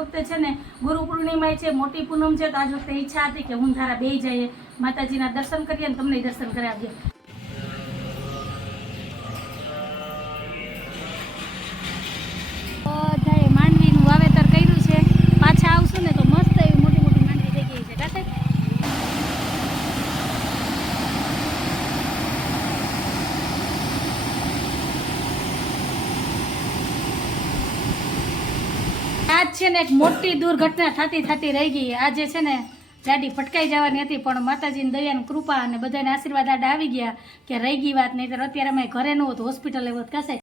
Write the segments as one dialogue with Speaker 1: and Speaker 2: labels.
Speaker 1: વખતે છે ને ગુરુ પૂર્ણિમા છે મોટી પૂનમ છે તો આજ વખતે ઈચ્છા હતી કે હું ધારા બે જઈએ. માતાજીના દર્શન કરીએ અને તમને દર્શન કરાવીએ બધાએ માંડવીનું વાવેતર કર્યું છે પાછા આવશું ને તો મસ્ત એવી મોટી મોટી માંડવી થઈ ગઈ છે કાશે આજ છે ને એક મોટી દુર્ઘટના થતી થતી રહી ગઈ. આજે છે ને ગાડી ફટકાઈ જવાની હતી, પણ માતાજીની દયાની કૃપા અને બધાને આશીર્વાદ આડા આવી ગયા કે રહી ગઈ વાત નહીં અત્યારે અમે ઘરે ન હોત, હોસ્પિટલે હોત કાશે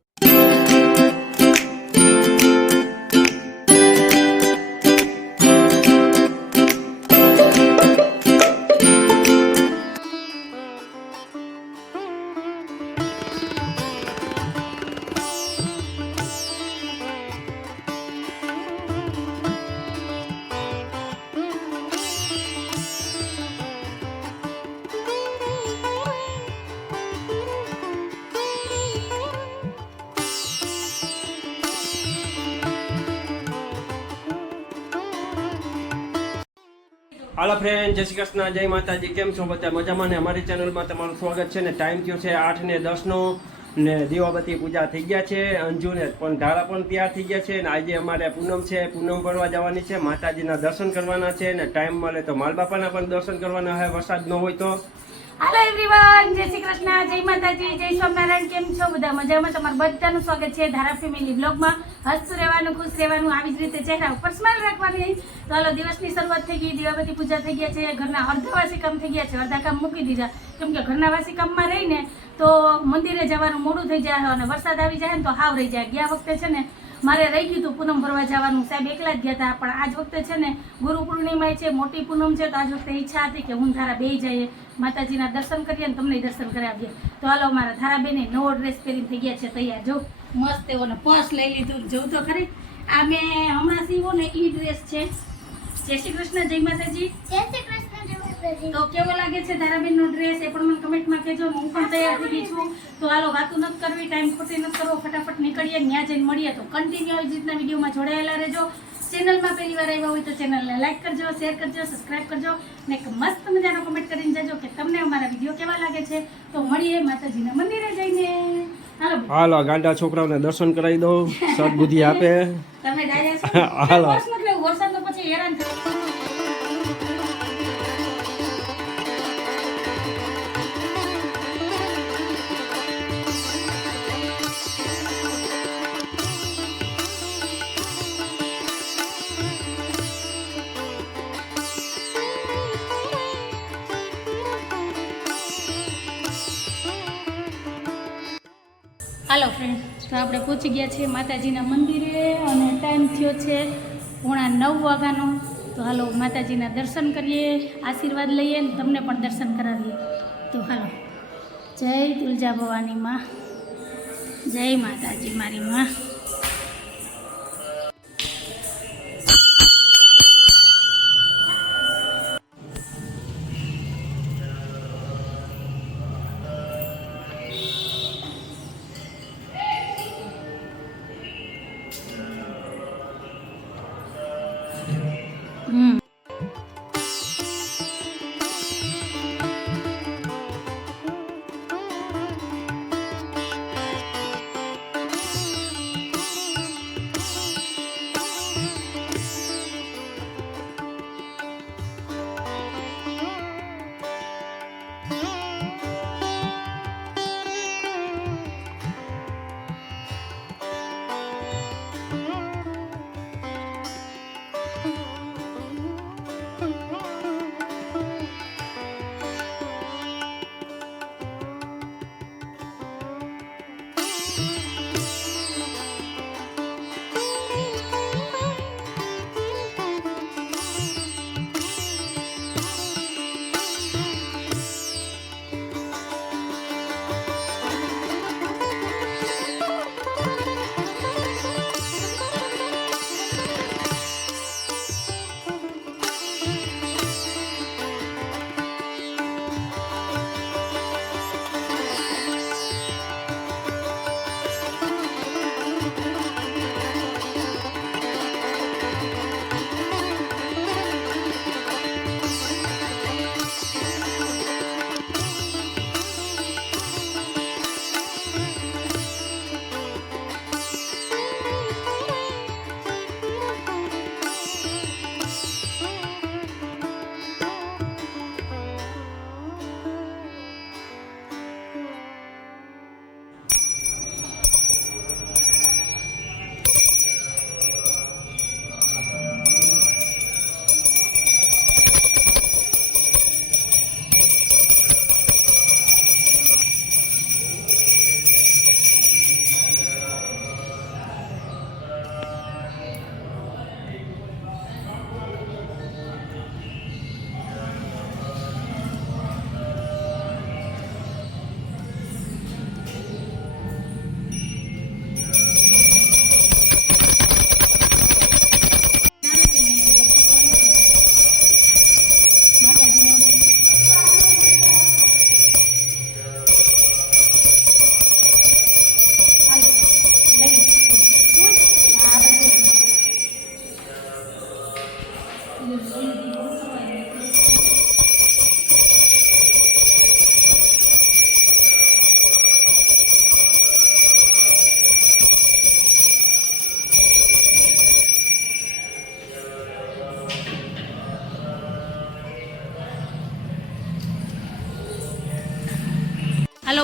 Speaker 2: હાલો ફ્રેન્ડ જય શ્રી કૃષ્ણ, જય માતાજી, કેમ છો બધા? મજામાં ને? અમારી ચેનલમાં તમારું સ્વાગત છે ને ટાઈમ થયો છે આઠ ને દસનો ને દીવાબત્તી પૂજા થઈ ગયા છે અંજુને પણ ધારા પણ તૈયાર થઈ ગયા છે ને આજે અમારે પૂનમ છે, પૂનમ ભરવા જવાની છે, માતાજીના દર્શન કરવાના છે ને ટાઈમ મળે તો માલબાપાના પણ દર્શન કરવાના હોય, વરસાદ ન હોય તો.
Speaker 1: હાલો એવરીવન જય શ્રી કૃષ્ણ, જય માતાજી, જય સ્વામિનારાયણ, કેમ છો બધા? મજામાં? તમારું બધાનું સ્વાગત છે ધારા ફેમિલી બ્લોગમાં. હસ્ત રહેવાનું, ખુશ રહેવાનું, આવી જ રીતે ચહેરા ઉપર સ્માઈલ રાખવાની. તો હાલો, દિવસની શરૂઆત થઈ ગઈ, દીવાબત્તી પૂજા થઈ ગયા છે, ઘરના અડધા વાસી કામ થઈ ગયા છે, અડધા કામ મૂકી દીધા. કેમ કે ઘરના વાસી કામમાં રહીને તો મંદિરે જવાનું મોડું થઈ જાય અને વરસાદ આવી જાય ને તો હાવ રહી જાય. ગયા વખતે છે ને મારે રહી ગયું હતું પૂનમ ભરવા જવાનું. સાહેબ એકલા જ ગયા હતા પણ આજ વખતે છે ને ગુરુ પૂર્ણિમા છે મોટી પૂનમ છે તો આજ વખતે ઈચ્છા હતી કે હું ધારા બે જઈએ. માતાજીના દર્શન કરીએ અને તમને દર્શન કરાવીએ. તો હાલો, મારા ધારાબેને નવો ડ્રેસ પહેરીને થઈ ગયા છે, તૈયાર. જો, મસ્ત એવો ને પર્સ લઈ લીધું. જોઉં તો ખરી. આ મેં હમણાં સીવો ને એ ડ્રેસ છે. જય શ્રી કૃષ્ણ, જય માતાજી.
Speaker 3: જય શ્રી કૃષ્ણ.
Speaker 1: તો કેવો લાગે છે ધારાબેનનો ડ્રેસ એ પણ મને કમેન્ટમાં કહેજો. હું પણ તૈયાર થઈ ગઈ છું. તો હાલો વાતું નથી કરવી ટાઈમ ખોટી નથી કરવો. ફટાફટ નીકળીએ ત્યાં જઈને મળીએ. તો કન્ટિન્યુ આવી રીતના વિડીયોમાં જોડાયેલા રહેજો. ચેનલમાં પહેલી વાર આવ્યા હોય તો ચેનલને લાઈક કરજો શેર કરજો સબસ્ક્રાઈબ કરજો. ને એક મસ્ત મજાનો કમેન્ટ કરીને જજો કે તમને અમારા વીડિયો કેવા લાગે છે. તો મળીએ માતાજીના મંદિરે જઈને. હાલો.
Speaker 2: ગાંડા છોકરાઓને દર્શન કરાવી દો સદબુદ્ધિ આપે.
Speaker 1: તમે ડાયરેક્ટ
Speaker 2: હાલો.
Speaker 1: નથી પછી હેરાન થવું હાલો ફ્રેન્ડ તો આપણે પહોંચી ગયા છીએ માતાજીના મંદિરે અને ટાઈમ થયો છે પોણા નવ વાગ્યાનો. તો હાલો માતાજીના દર્શન કરીએ, આશીર્વાદ લઈએ ને તમને પણ દર્શન કરાવીએ. તો હાલો. જય તુલજા ભવાની માં. જય માતાજી મારી માં.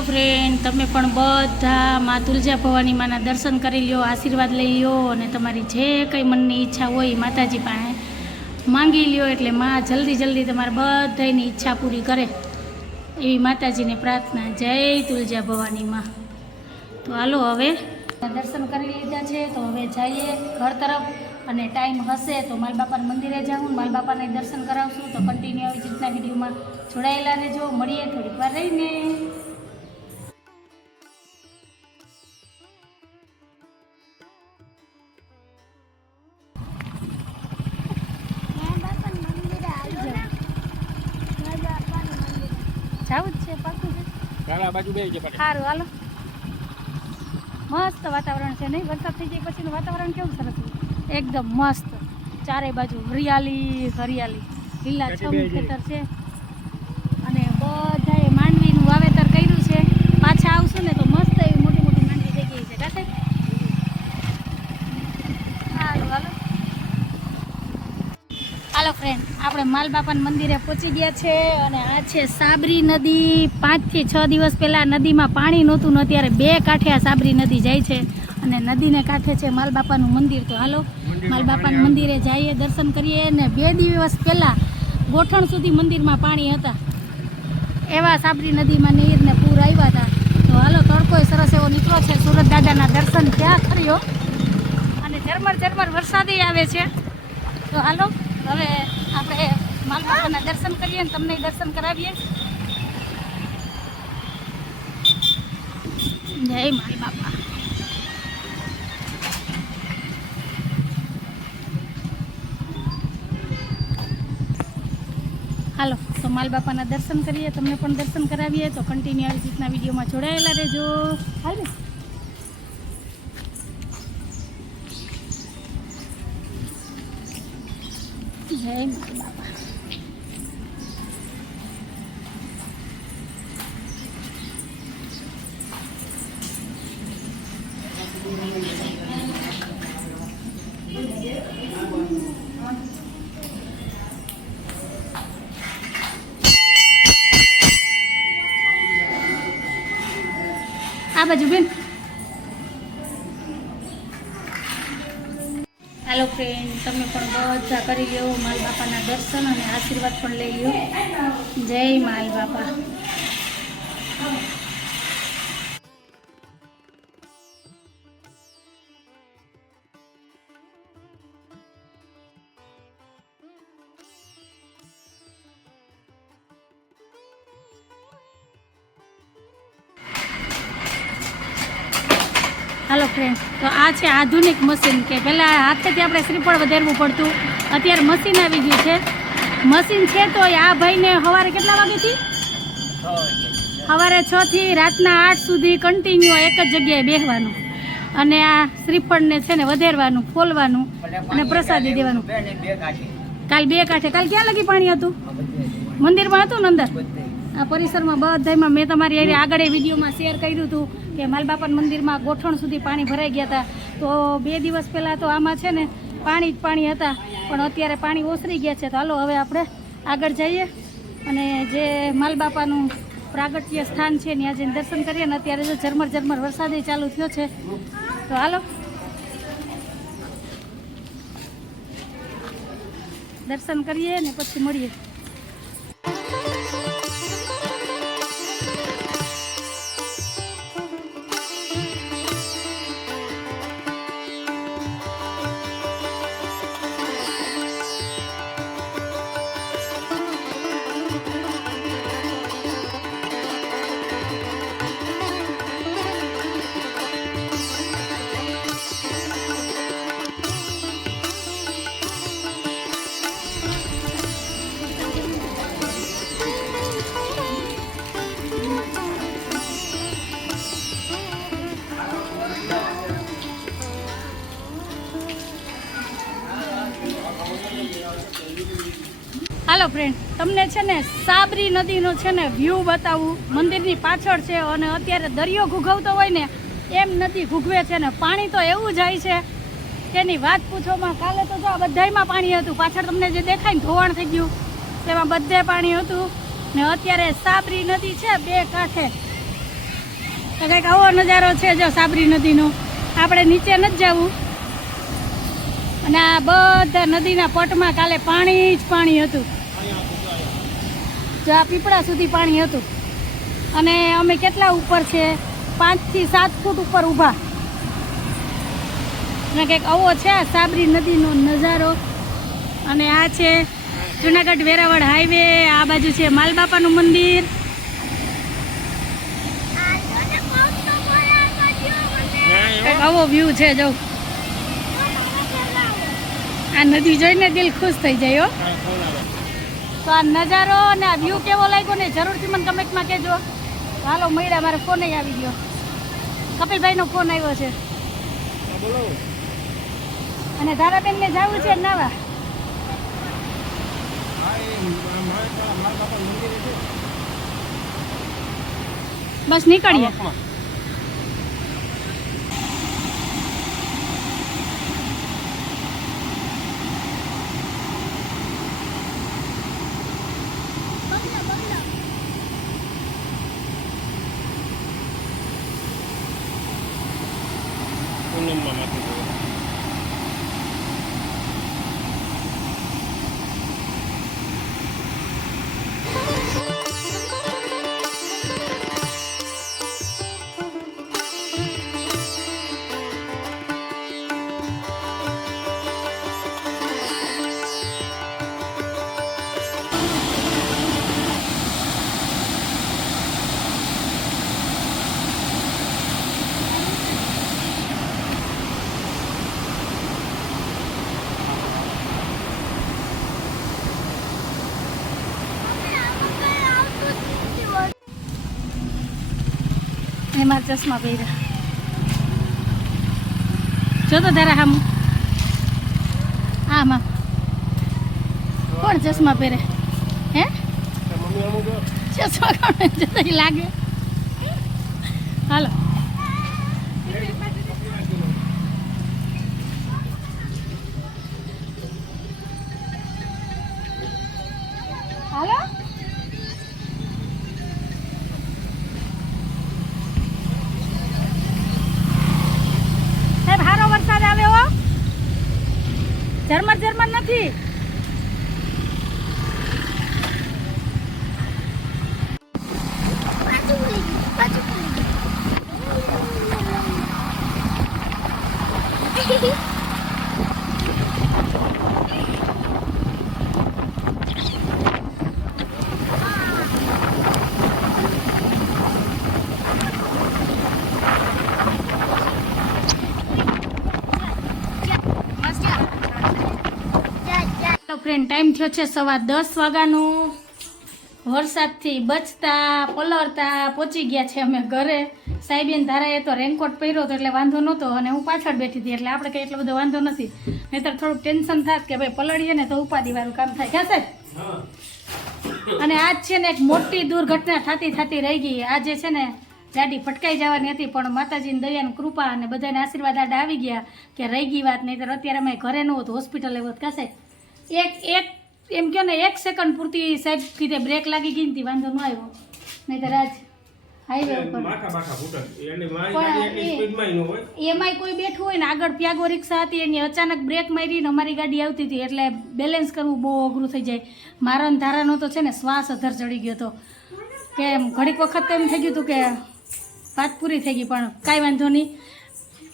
Speaker 1: ફ્રેન્ડ તમે પણ બધા મા તુલજા ભવાની માના દર્શન કરી લ્યો, આશીર્વાદ લઈ લ્યો અને તમારી જે કંઈ મનની ઈચ્છા હોય માતાજી પાસે માંગી લ્યો એટલે માં જલ્દી જલ્દી તમારા બધાની ઈચ્છા પૂરી કરે. એવી માતાજીને પ્રાર્થના. જય તુલજા ભવાની માં. તો હાલો હવે દર્શન કરી લીધા છે, તો હવે જઈએ ઘર તરફ અને ટાઈમ હશે તો માલબાપાના મંદિરે જાઉં, માલબાપાને દર્શન કરાવશું. તો કન્ટિન્યુ આવી રીતના વિડીયોમાં જોડાયેલા રહેજો. મળીએ થોડીક વાર રહીને. સારું હાલો. મસ્ત વાતાવરણ છે નહીં? વરસાદ થઈ જાય પછીનું વાતાવરણ કેવું સરસ એકદમ મસ્ત. ચારે બાજુ હરિયાળી હરિયાળી. લીલા છમ ખેતર છે અને બધાએ માંડવીનું વાવેતર કર્યું છે પાછા આવશું ને તો મસ્ત એવી મોટી મોટી માંડવી થઈ ગઈ છે કાશે સારું હાલો હાલો ફ્રેન્ડ આપણે માલબાપાના મંદિરે પહોંચી ગયા છે અને આ છે સાબરી નદી. પાંચથી છ દિવસ પહેલાં નદીમાં પાણી નહોતું ને અત્યારે બે કાંઠે આ સાબરી નદી જાય છે અને નદીને કાંઠે છે માલબાપાનું મંદિર. તો હાલો માલબાપાના મંદિરે જઈએ દર્શન કરીએ અને બે દિવસ પહેલાં ગોઠણ સુધી મંદિરમાં પાણી હતા. એવા સાબરી નદીમાં નીરને પૂર આવ્યા હતા. તો હાલો તડકોય સરસ એવો નીકળો છે. સુરત દાદાના દર્શન ત્યાં કર્યો. અને ઝરમર ઝરમર વરસાદે આવે છે. તો હાલો હવે આપણે માલબાપાના દર્શન કરીએ અને તમને દર્શન કરાવીએ. જય માલ બાપા. હાલો, તો માલ બાપાના દર્શન કરીએ, તમને પણ દર્શન કરાવીએ, તો કન્ટિન્યુ આવી રીતના વિડીયોમાં જોડાયેલા રહેજો. હાલ જય માલ બાપા આ બાજુ બેન હાલો ફ્રેન્ડ તમે પણ બધા કરી લેવો માલ બાપાના દર્શન અને આશીર્વાદ પણ લઈ લો જય માલ બાપા. હાલો ફ્રેન્ડ તો આ છે આધુનિક મશીન કે પહેલાં હાથેથી આપણે શ્રીફળ વધારવું પડતું. અત્યારે મશીન આવી ગયું છે. મશીન છે તો આ ભાઈને સવારે કેટલા વાગેથી સવારે છ થી રાતના આઠ સુધી કન્ટિન્યુ એક જ જગ્યાએ બેસવાનું અને આ શ્રીફળને છે ને વધારવાનું ફોલવાનું અને પ્રસાદી દેવાનું. કાલ બે કાંઠે. કાલ ક્યાં લગી પાણી હતું? મંદિરમાં હતું ને અંદર? આ પરિસરમાં બધામાં મેં તમારી આગળ એ વિડીયોમાં શેર કર્યું હતું. કે માલબાપન મંદિરમાં ગોઠણ સુધી પાણી ભરાઈ ગયા હતા. તો બે દિવસ પહેલાં તો આમાં છે ને પાણી જ પાણી હતા, પણ અત્યારે પાણી ઓસરી ગયા છે. તો હાલો હવે આપણે આગળ જઈએ અને જે માલબાપાનું પ્રાગટ્ય સ્થાન છે ત્યાં જઈને દર્શન કરીએ ને અત્યારે જો ઝરમર ઝરમર વરસાદ ચાલુ થયો છે. તો હાલો. દર્શન કરીએ ને પછી મળીએ. હાલો ફ્રેન્ડ તમને છે ને સાબરી નદીનો છે ને વ્યૂ બતાવું. મંદિરની પાછળ છે અને અત્યારે દરિયો ઘૂઘવતો હોય ને, એમ નદી ઘૂઘવે છે ને. પાણી તો એવું જાય છે. તેની વાત પૂછોમાં કાલે તો જો આ બધાયમાં પાણી હતું. પાછળ તમને જે દેખાય ને, ધોવાણ થઈ ગયું. તેમાં બધે પાણી હતું. ને અત્યારે સાબરી નદી છે બે કાંઠે. તો કંઈક આવો નજારો છે જો સાબરી નદીનો. આપણે નીચે નથી જવું. અને આ બધા નદીના પટમાં કાલે પાણી જ પાણી હતું. જો આ પીપળા સુધી પાણી હતું. અને અમે કેટલા ઉપર છે? પાંચથી સાત ફૂટ ઉપર ઊભા. અને કંઈક આવો છે સાબરી નદીનો નજારો? અને આ છે જુનાગઢ વેરાવળ હાઈવે આ બાજુ છે માલબાપાનું મંદિર. આવો વ્યૂ છે, જો. આ નદી જોઈને દિલ ખુશ થઈ જાય હો. તો આ નજારો અને આ વ્યૂ કેવો લાગ્યો ને જરૂરથી મને કમેન્ટમાં કહેજો. હાલો મળ્યા મારે ફોન આવી ગયો. કપિલભાઈનો ફોન આવ્યો છે. અને ધારાબેનને જવું છે નવા? બસ નીકળીએ. એમાં ચશ્મા પહેર્યા. જો તો તારા હામ. આમાં. કોણ ચશ્મા પહેરે? હે? ચશ્મા કોણ જતા લાગે. હાલો. ઝરમર નથી
Speaker 3: પાછું ભૂલી ગઈ, પાછું ભૂલી ગઈ. જા, જા.
Speaker 1: તો ફ્રેન્ડ ટાઈમ થયો છે સવા દસ વાગ્યાનું. વરસાદથી બચતા, પલળતા પહોંચી ગયા છે અમે ઘરે. સાહેબેન ધારાએ તો રેનકોટ પહેર્યો હતો એટલે વાંધો નહોતો અને હું પાછળ બેઠી હતી, એટલે આપણે કંઈ એટલો બધો વાંધો નથી. નહીંતર થોડુંક ટેન્શન થાત કે ભાઈ પલળીએ ને તો ઉપાધિવાળું કામ થાય. ક્યાં સાહેબ અને આજ છે ને એક મોટી દુર્ઘટના થતી થતી રહી ગઈ. આજે છે ને ગાડી ફટકાઈ જવાની હતી, પણ માતાજીની દયાની કૃપા અને બધાને આશીર્વાદ આડા આવી ગયા કે રહી ગઈ વાત. નહીં અત્યારે અમે ઘરે ન હોત, હોસ્પિટલે હોત. કાશે એક એક એમ કહો ને એક સેકન્ડ પૂરતી સાહેબ કીધે બ્રેક લાગી ગઈ ને તી વાંધો ન આવ્યો. નહીંતર રાજ હાઈવે ઉપર. એમાંય કોઈ બેઠું હોય ને આગળ પ્યાગો રિક્ષા હતી એની અચાનક બ્રેક મારી ને અમારી ગાડી આવતી હતી એટલે બેલેન્સ કરવું બહુ અઘરું થઈ જાય. મારા ધારાનો તો છે ને શ્વાસ અધર ચડી ગયો હતો કે ઘડીક વખત એમ થઈ ગયું હતું કે વાત પૂરી થઈ ગઈ પણ કાંઈ વાંધો નહીં.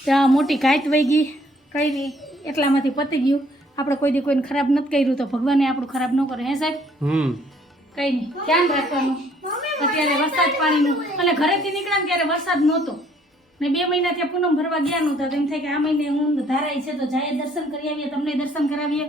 Speaker 1: ત્યાં મોટી ઘાટ વહી ગઈ કંઈ નહીં એટલામાંથી પતી ગયું. આપણે કોઈ દી કોઈને ખરાબ નથી કર્યું તો ભગવાને આપણું ખરાબ ન કરે હે સાહેબ?
Speaker 2: હમ.
Speaker 1: કંઈ નહીં. ધ્યાન રાખવાનું. અત્યારે વરસાદ પાણીનું અને ઘરેથી નીકળ્યા ત્યારે વરસાદ નહોતો. ને બે મહિના ત્યાં પૂનમ ભરવા ગયા નહોતા એમ થાય કે આ મહિને હું ધારાઈ છે તો જાય દર્શન કરી આવીએ તમને દર્શન કરાવીએ.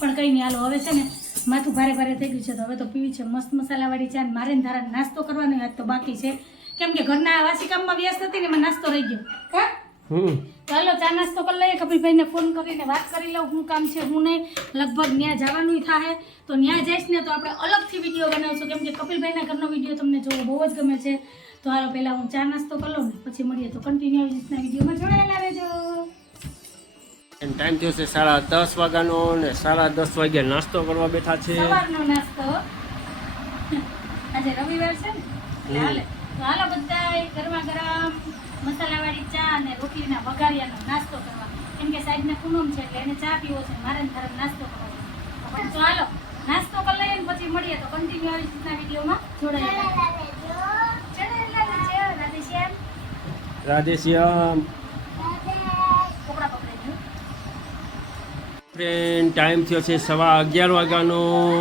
Speaker 1: પણ કંઈ નહીં હાલો હવે છે ને માથું ભારે ભારે થઈ ગયું છે તો હવે તો પીવી છે મસ્ત મસાલાવાળી ચા મારે ને ધારા નાસ્તો કરવાનો આજ તો બાકી છે. કેમ કે ઘરના વાસી કામમાં વ્યસ્ત હતી ને એમાં નાસ્તો રહી ગયો. હા?
Speaker 2: હમ.
Speaker 1: તો હાલો ચા નાસ્તો કરી લઈએ. કપિલભાઈને ફોન કરીને વાત કરી લઉં. શું કામ છે હું નહીં લગભગ ત્યાં જવાનું થાય તો ત્યાં જઈશ ને તો આપણે અલગથી વીડિયો બનાવશું. કેમ કે કપિલભાઈના ઘરનો વીડિયો તમને જોવો બહુ જ ગમે છે. તો હાલો પહેલાં હું ચા નાસ્તો કરી લઉં ને પછી મળીએ તો કન્ટિન્યુ રીતના વિડીયોમાં જોડાયેલા રહેજો.
Speaker 2: ટાઈમ થયો છે સાડા દસ વાગ્યાનો ને સાડા દસ વાગ્યા નાસ્તો કરવા બેઠા છે.
Speaker 1: સવારનો નાસ્તો. આજે રવિવાર છે ને? એટલે હાલે. તો હાલો બધા ગરમા ગરમ અને રોટલીના વઘારિયાનો નાસ્તો કરવા. કેમ કે સાહેબને પૂનમ છે એટલે એને ચા પીવો છે મારે ને નાસ્તો કરવો છે. તો હાલો નાસ્તો કરી લઈએ ને પછી મળીએ તો કન્ટિન્યુ આવી રીતના વિડીયોમાં જોડાઈએ
Speaker 2: રાધેશ્યામ. ફ્રેન્ડ ટાઈમ થયો છે સવા અગિયાર વાગ્યાનો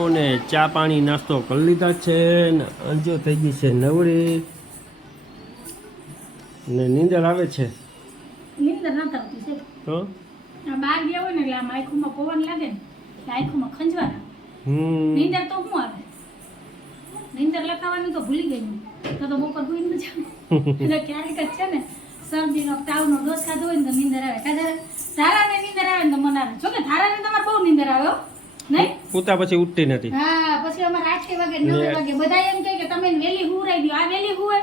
Speaker 2: ને ચા પાણી નાસ્તો કરી લીધા છે ને અંજો થઈ ગઈ છે નવરી. ને નીંદર આવે છે
Speaker 1: નીંદર નથી આવતી છે
Speaker 2: તો
Speaker 1: આ બહાર ગયા હોય ને એટલે આમ આંખોમાં પવન લાગે ને એટલે આંખોમાં ખંજવાના નીંદર તો શું આવે? નીંદર લખાવાનું તો ભૂલી ગઈ તો તો બપોર ભૂલી ન જાવ એટલે ક્યારેક જ છે ને શરદીનો તાવનો ડોસ ખાધો હોય ને તો નીંદર આવે. ધારા ધારાને નીંદર આવે ને તો મને આવે. જો કે ધારાને તમારે બહુ નીંદર આવે હો. નહીં?
Speaker 2: પૂતા પછી ઉઠતી નથી.
Speaker 1: હા પછી અમારે આઠે વાગે નવ વાગે બધા એમ કહે કે તમે વેલી હુરાઈ દો આ વેલી હુવે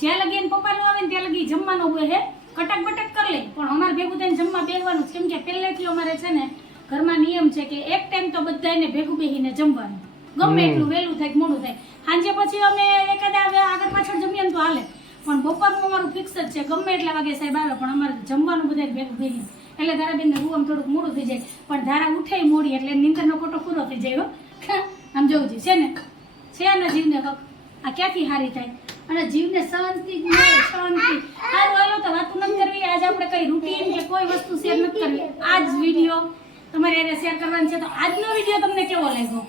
Speaker 1: જ્યાં લગી પપ્પા પપ્પાનું આવે ને ત્યાં લગી જમવાનું હોય હે. કટક બટક કરી લે પણ અમારે ભેગું થઈને જમવા બેસવાનું. કેમ કે પહેલેથી અમારે છે ને ઘરમાં નિયમ છે કે એક ટાઈમ તો બધાને ભેગું બેસીને જમવાનું. ગમે એટલું વહેલું થાય કે મોડું થાય. સાંજે પછી અમે એકાદા આગળ પાછળ જમીએ ને તો હાલે. પણ બપોરનું અમારું ફિક્સ જ છે. ગમે એટલા વાગે સાહેબ આવે પણ અમારે જમવાનું બધા ભેગું બેસી એટલે ધારાબેનને રૂમ થોડુંક મોડું થઈ જાય. પણ ધારા ઉઠે મોડી એટલે નીંદરનો કોટો પૂરો થઈ જાય આમ જવું છે ને? છે આના જીવને હક. આ ક્યાંથી હારી થાય? અને જીવને શાંતિ જ મળે, શાંતિ. હારું, હાલો, તો વાત નથી કરવી. આજ આપણે કઈ રૂટીન કે કોઈ વસ્તુ શેર નથી કરવી. આજ વીડિયો તમારે એને શેર કરવાનો છે. તો આજનો વીડિયો તમને કેવો લાગ્યો?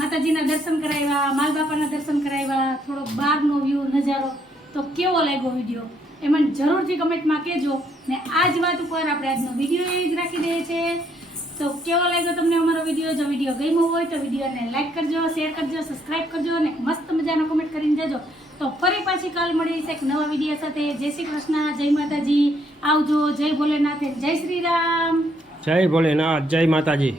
Speaker 1: માતાજીના દર્શન કરાવ્યા માલ બાપાના દર્શન કરાવ્યા થોડો બહારનો વ્યૂ નજારો. તો કેવો લાગ્યો વીડિયો એ મને જરૂરથી કમેન્ટમાં કહેજો. ને આ જ વાત ઉપર આપણે આજનો વીડિયો એ જ રાખી દઈએ છીએ. તો કેવો લાગ્યો તમને અમારો વીડિયો જો વીડિયો ગમ્યો હોય તો વિડીયોને લાઈક કરજો શેર કરજો સબસ્ક્રાઈબ કરજો અને મસ્ત મજાનો કમેન્ટ કરીને જજો. તો ફરી પાછી કાલ મળીશ એક નવા વીડિયો સાથે. જય શ્રી કૃષ્ણ, જય માતાજી. આવજો, જય ભોલેનાથ, જય શ્રી રામ.
Speaker 2: જય ભોલેનાથ, જય માતાજી.